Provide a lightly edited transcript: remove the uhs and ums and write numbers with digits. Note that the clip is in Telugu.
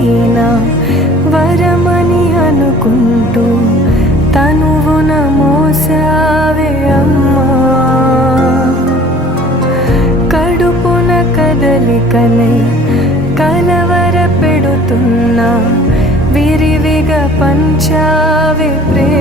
అయినా వరమని అనుకుంటూ తనువున మోసావే అమ్మా. కడుపున కదలికలే కలవర పెడుతున్నా విరివిగా పంచావే ప్రేమ.